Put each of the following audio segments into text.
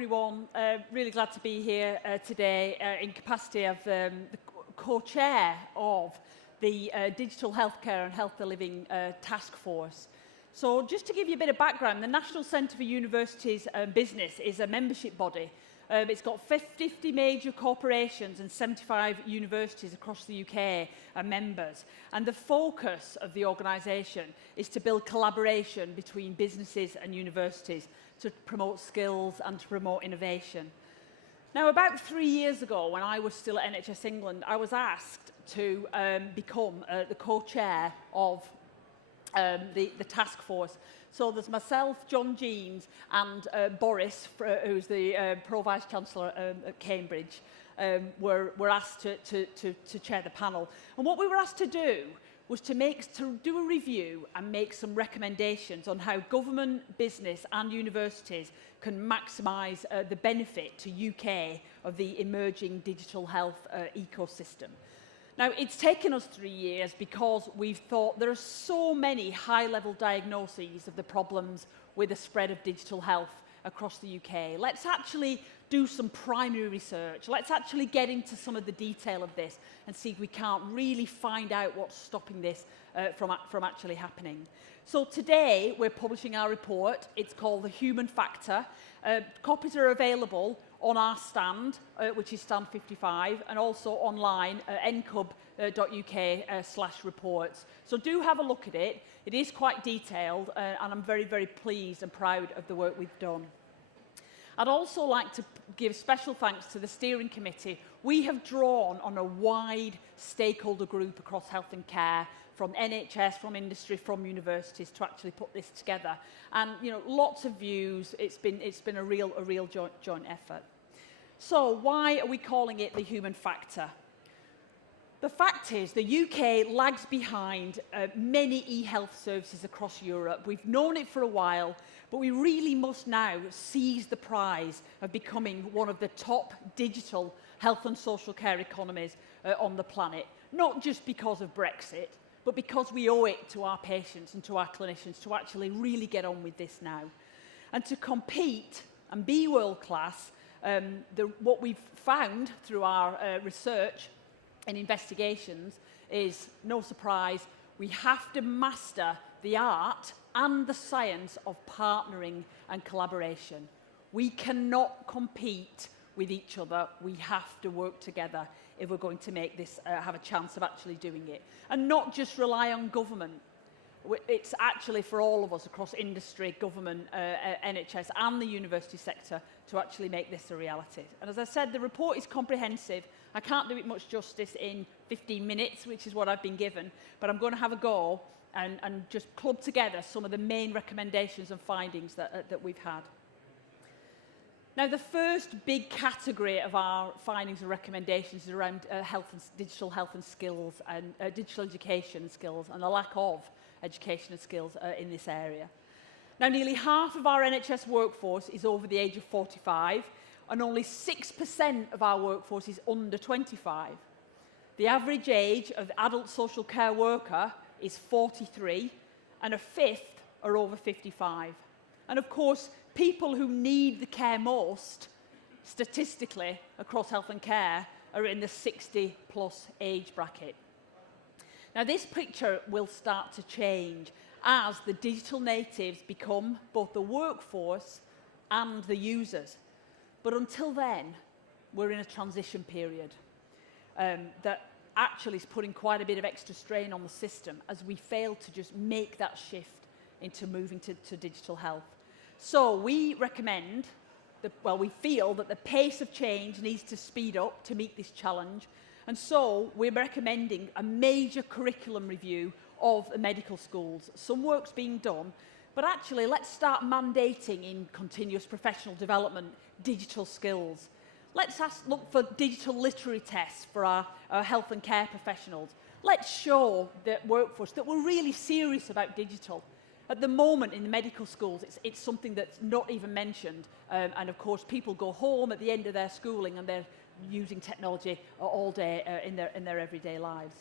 Everyone, really glad to be here today in capacity of the co-chair of the Digital Healthcare and Healthy Living Task Force. So just to give you a bit of background, the National Centre for Universities and Business is a membership body. It's got 50 major corporations and 75 universities across the UK are members. And the focus of the organisation is to build collaboration between businesses and universities to promote skills and to promote innovation. Now, about 3 years ago, when I was still at NHS England, I was asked to become the co-chair of the task force. So there's myself, John Jeans, and Boris, who's the Pro-Vice-Chancellor at Cambridge, were asked to chair the panel. And what we were asked to do was to do a review and make some recommendations on how government, business and universities can maximise the benefit to UK of the emerging digital health ecosystem. Now, it's taken us 3 years because we've thought there are so many high-level diagnoses of the problems with the spread of digital health across the UK. Let's actually do some primary research. Let's actually get into some of the detail of this and see if we can't really find out what's stopping this from actually happening. So today, we're publishing our report. It's called The Human Factor. Copies are available on our stand, which is stand 55, and also online at ncub.uk/reports. So do have a look at it. It is quite detailed, and I'm very, very pleased and proud of the work we've done. I'd also like to give special thanks to the steering committee. We have drawn on a wide stakeholder group across health and care, from NHS, from industry, from universities, to actually put this together. And lots of views. It's been a real joint effort. So why are we calling it the human factor? The fact is the UK lags behind many e-health services across Europe. We've known it for a while, but we really must now seize the prize of becoming one of the top digital health and social care economies on the planet, not just because of Brexit, but because we owe it to our patients and to our clinicians to actually really get on with this now. And to compete and be world-class, what we've found through our research and investigations is, no surprise, we have to master the art and the science of partnering and collaboration. We cannot compete with each other. We have to work together if we're going to make this have a chance of actually doing it. And not just rely on government. It's actually for all of us across industry, government, NHS and the university sector to actually make this a reality. And as I said, the report is comprehensive. I can't do it much justice in 15 minutes, which is what I've been given, but I'm going to have a go and just club together some of the main recommendations and findings that we've had. Now, the first big category of our findings and recommendations is around digital health and skills and digital education skills and the lack of education and skills in this area. Now, nearly half of our NHS workforce is over the age of 45, and only 6% of our workforce is under 25. The average age of the adult social care worker is 43, and a fifth are over 55. And of course, people who need the care most, statistically, across health and care, are in the 60-plus age bracket. Now, this picture will start to change as the digital natives become both the workforce and the users. But until then, we're in a transition period that actually is putting quite a bit of extra strain on the system as we fail to just make that shift into moving to digital health. So we recommend, we feel that the pace of change needs to speed up to meet this challenge. And so we're recommending a major curriculum review of the medical schools. Some work's being done, but actually let's start mandating in continuous professional development digital skills. Let's look for digital literacy tests for our health and care professionals. Let's show the workforce that we're really serious about digital. At the moment in the medical schools, it's something that's not even mentioned. And of course, people go home at the end of their schooling and they're using technology all day in their everyday lives.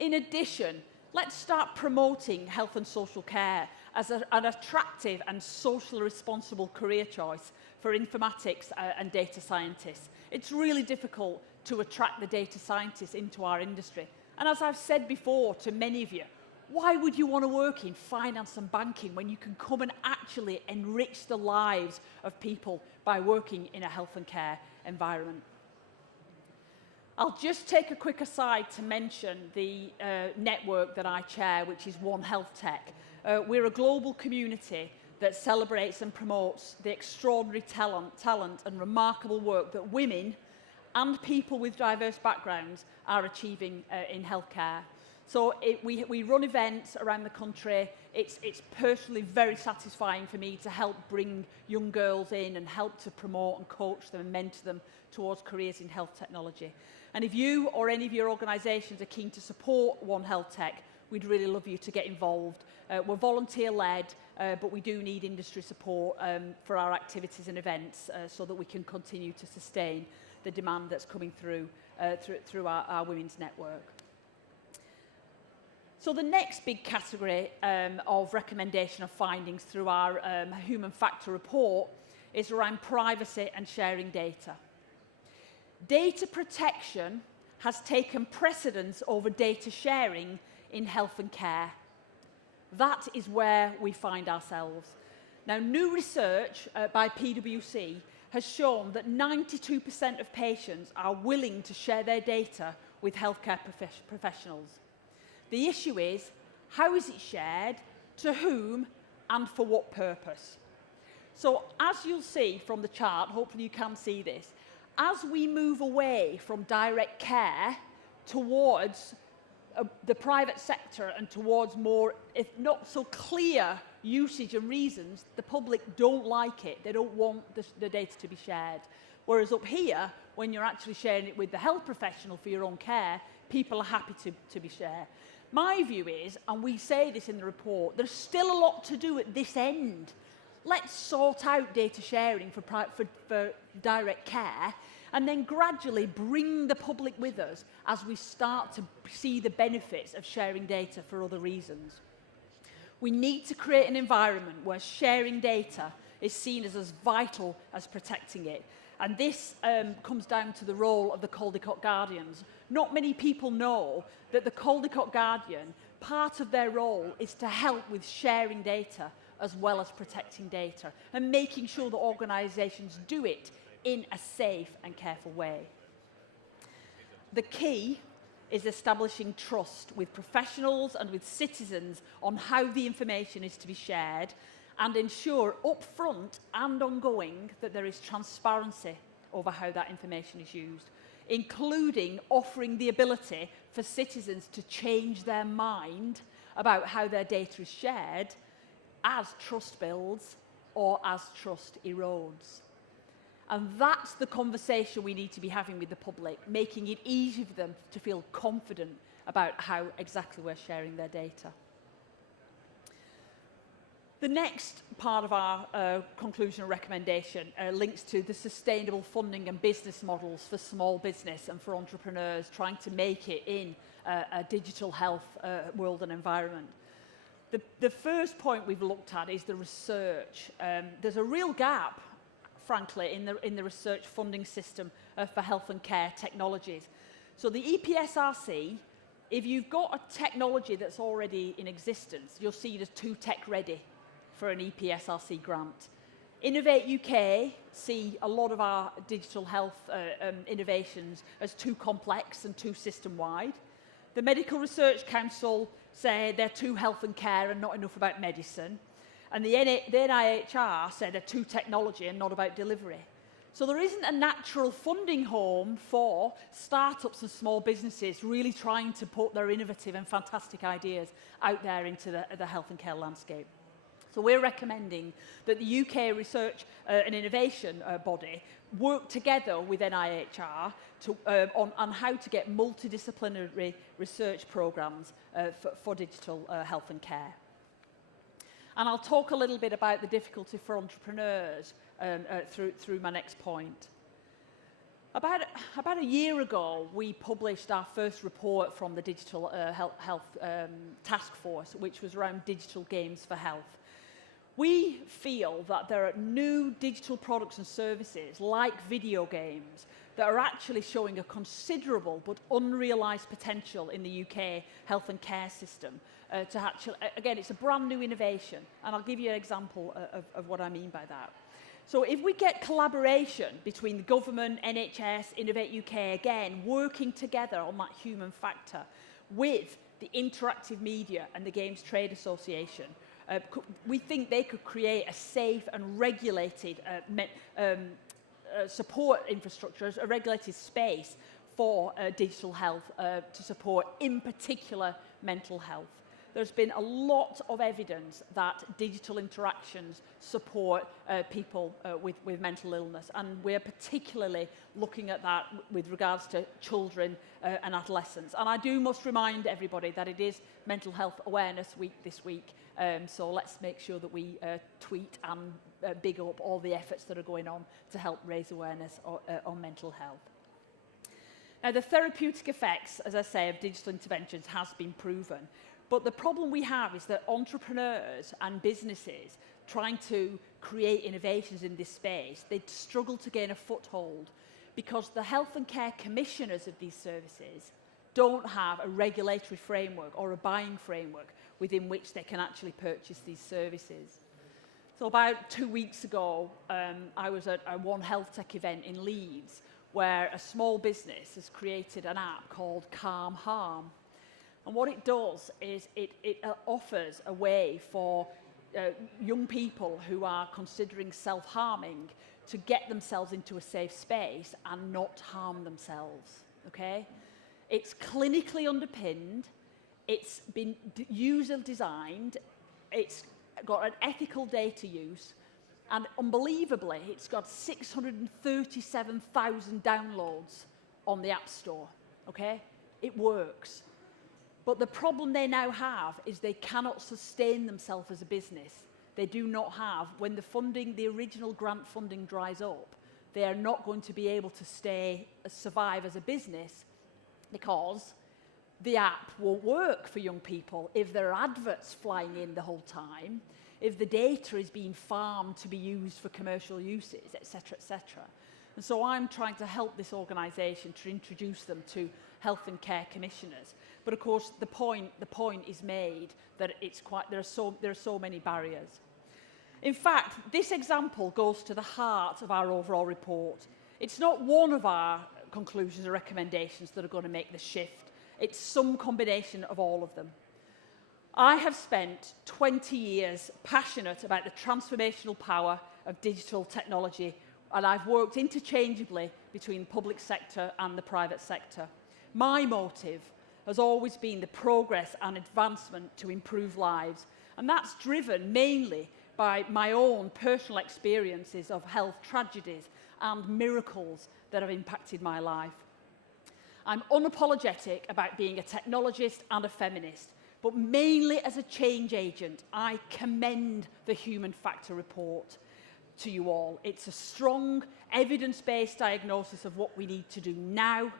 In addition, let's start promoting health and social care as an attractive and socially responsible career choice for informatics and data scientists. It's really difficult to attract the data scientists into our industry. And as I've said before to many of you, why would you want to work in finance and banking when you can come and actually enrich the lives of people by working in a health and care environment? I'll just take a quick aside to mention the network that I chair, which is One Health Tech. We're a global community that celebrates and promotes the extraordinary talent and remarkable work that women and people with diverse backgrounds are achieving in healthcare. So we run events around the country. It's personally very satisfying for me to help bring young girls in and help to promote and coach them and mentor them towards careers in health technology. And if you or any of your organisations are keen to support One Health Tech, we'd really love you to get involved. We're volunteer-led, but we do need industry support for our activities and events so that we can continue to sustain the demand that's coming through our women's network. So the next big category of recommendation of findings through our human factor report is around privacy and sharing data. Data protection has taken precedence over data sharing in health and care. That is where we find ourselves. Now, new research by PwC has shown that 92% of patients are willing to share their data with healthcare professionals. The issue is, how is it shared, to whom, and for what purpose? So, as you'll see from the chart, hopefully you can see this, as we move away from direct care towards the private sector and towards more, if not so clear, usage and reasons, the public don't like it. They don't want the data to be shared. Whereas up here, when you're actually sharing it with the health professional for your own care, people are happy to be shared. My view is, and we say this in the report, there's still a lot to do at this end. Let's sort out data sharing for direct care and then gradually bring the public with us as we start to see the benefits of sharing data for other reasons. We need to create an environment where sharing data is seen as vital as protecting it. And this comes down to the role of the Caldecott Guardians. Not many people know that the Caldecott Guardian, part of their role is to help with sharing data as well as protecting data and making sure that organisations do it in a safe and careful way. The key is establishing trust with professionals and with citizens on how the information is to be shared and ensure upfront and ongoing that there is transparency over how that information is used, including offering the ability for citizens to change their mind about how their data is shared as trust builds or as trust erodes. And that's the conversation we need to be having with the public, making it easy for them to feel confident about how exactly we're sharing their data. The next part of our conclusion and recommendation links to the sustainable funding and business models for small business and for entrepreneurs trying to make it in a digital health world and environment. The first point we've looked at is the research. There's a real gap, frankly, in the research funding system for health and care technologies. So the EPSRC, if you've got a technology that's already in existence, you'll see it as too tech ready for an EPSRC grant. Innovate UK see a lot of our digital health innovations as too complex and too system-wide. The Medical Research Council say they're too health and care and not enough about medicine. And the NIHR say they're too technology and not about delivery. So there isn't a natural funding home for startups and small businesses really trying to put their innovative and fantastic ideas out there into the health and care landscape. So we're recommending that the UK Research and Innovation Body work together with NIHR on how to get multidisciplinary research programmes for digital health and care. And I'll talk a little bit about the difficulty for entrepreneurs through my next point. About a year ago, we published our first report from the Digital Health Task Force, which was around digital games for health. We feel that there are new digital products and services, like video games, that are actually showing a considerable but unrealised potential in the UK health and care system. To actually, again, it's a brand new innovation, and I'll give you an example of what I mean by that. So if we get collaboration between the government, NHS, Innovate UK, again, working together on that human factor with the interactive media and the Games Trade Association, we think they could create a safe and regulated support infrastructure, a regulated space for digital health to support, in particular, mental health. There's been a lot of evidence that digital interactions support people with mental illness, and we're particularly looking at that with regards to children and adolescents. And I must remind everybody that it is Mental Health Awareness Week this week, so let's make sure that we tweet and big up all the efforts that are going on to help raise awareness on mental health. Now, the therapeutic effects, as I say, of digital interventions has been proven. But the problem we have is that entrepreneurs and businesses trying to create innovations in this space, they struggle to gain a foothold because the health and care commissioners of these services don't have a regulatory framework or a buying framework within which they can actually purchase these services. So about 2 weeks ago, I was at a One Health Tech event in Leeds where a small business has created an app called Calm Harm. And what it does is it offers a way for young people who are considering self-harming to get themselves into a safe space and not harm themselves, okay? It's clinically underpinned, it's been user-designed, it's got an ethical data use, and unbelievably, it's got 637,000 downloads on the App Store, okay? It works. But the problem they now have is they cannot sustain themselves as a business. They do not have, when the original grant funding dries up, they are not going to be able to survive as a business because the app won't work for young people if there are adverts flying in the whole time, if the data is being farmed to be used for commercial uses, etc., etc. And so I'm trying to help this organisation to introduce them to health and care commissioners. But of course, the point is made that there are so many barriers. In fact, this example goes to the heart of our overall report. It's not one of our conclusions or recommendations that are going to make the shift. It's some combination of all of them. I have spent 20 years passionate about the transformational power of digital technology, and I've worked interchangeably between the public sector and the private sector. My motive has always been the progress and advancement to improve lives, and that's driven mainly by my own personal experiences of health tragedies and miracles that have impacted my life. I'm unapologetic about being a technologist and a feminist, but mainly as a change agent. I commend the Human Factor Report to you all. It's a strong, evidence-based diagnosis of what we need to do now.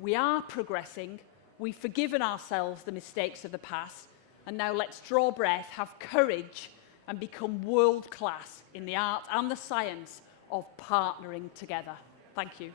We are progressing. We've forgiven ourselves the mistakes of the past, and now let's draw breath, have courage, and become world-class in the art and the science of partnering together. Thank you.